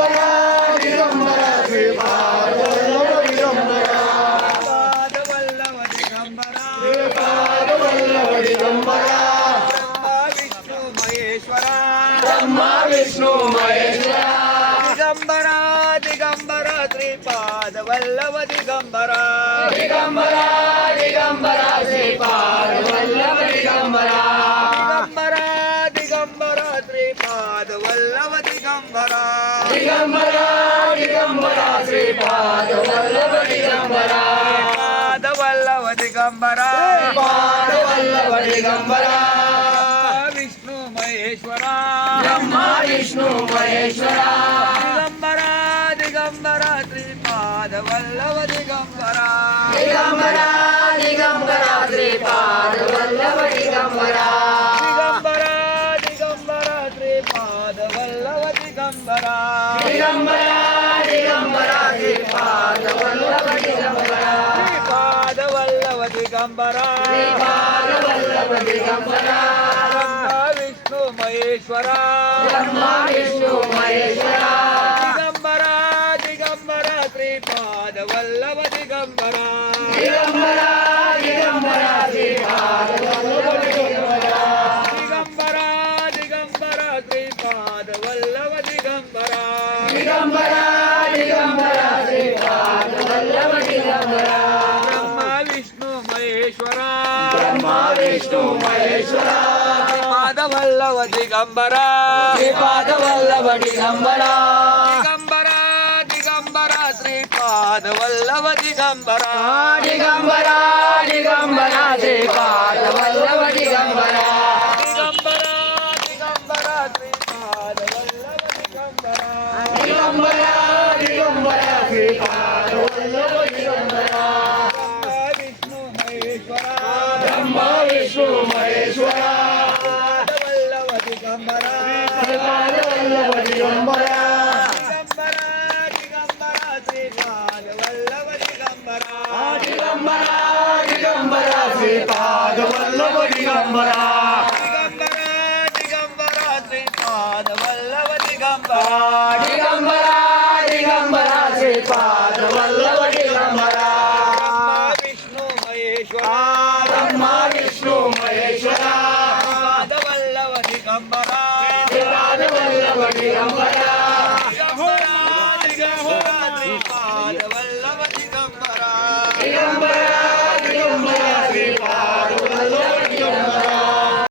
दिगंबरा दिगंबरा श्रीपाद वल्लभ दिगंबरा पाद वल्लभ दिगंबरा श्रीपाद वल्लभ दिगंबरा ब्रह्मा विष्णु महेश्वरा ब्रह्मा विष्णु महेश्वरा दिगंबरा दिगंबरा श्रीपाद वल्लभ दिगंबरा दिगंबरा दिगंबरा श्रीपाद वल्लभ दिगंबरा दिगंबरा दिगंबरा श्रीपाद वल्लभ दिगंबरा दिगंबरा दिगंबरा श्रीपाद वल्लभ दिगंबरा पाद वल्लभ दिगंबरा पाद वल्लभ दिगंबरा विष्णु महेश्वरा ब्रह्मा विष्णु महेश्वरा दिगंबरा दिगंबरा श्रीपाद वल्लभ दिगंबरा दिगंबरा दिगंबरा श्रीपाद वल्लभ दिगंबरा दिगंबरा दिगंबरा श्रीपाद वल्लभ दिगंबरा दिगंबरा दिगंबरा श्रीपाद वल्लभ दिगंबरा श्रीपाद वल्लभ दिगंबरा श्रीपाद वल्लभ दिगंबरा ब्रह्मा विष्णु महेश्वरा ब्रह्मा विष्णु महेश्वरा दिगंबरा दिगंबरा श्रीपाद वल्लभ दिगंबरा दिगंबरा दिगंबरा श्रीपाद वल्लभ दिगंबरा दिगंबरा दिगंबरा श्रीपाद वल्लभ दिगंबरा दिगंबरा दिगंबरा श्रीपाद वल्लभ दिगंबरा ब्रह्मा विष्णु महेश्वरा ब्रह्मा विष्णु महेश्वरा श्रीपाद वल्लभ दिगंबरा श्रीपाद वल्लभ दिगंबरा दिगंबरा दिगंबरा श्रीपाद वल्लभ दिगंबरा दिगंबरा दिगंबरा श्रीपाद वल्लभ दिगंबरा दिगंबरा दिगंबरा श्रीपाद वल्लभ दिगंबरा दिगंबरा दिगंबरा श्रीपाद वल्लभ दिगंबरा विष्णु महेश्वरा ब्रह्मा विष्णु महेश्वरा वल्लभ दिगंबरा श्रीपाद वल्लभ दिगंबरा दिगंबरा दिगंबरा श्रीपाद वल्लभ दिगंबरा दिगंबरा दिगंबरा श्रीपाद वल्लभ दिगंबरा दिगंबरा दिगंबरा श्रीपाद वल्लभ दिगंबरा दिगंबरा दिगंबरा श्रीपाद वल्लभ दिगंबरा विष्णु महेश्वरा ब्रह्मा विष्णु महेश्वरा पाद वल्लभ दिगंबरा श्रीपाद वल्लभ दिगंबरा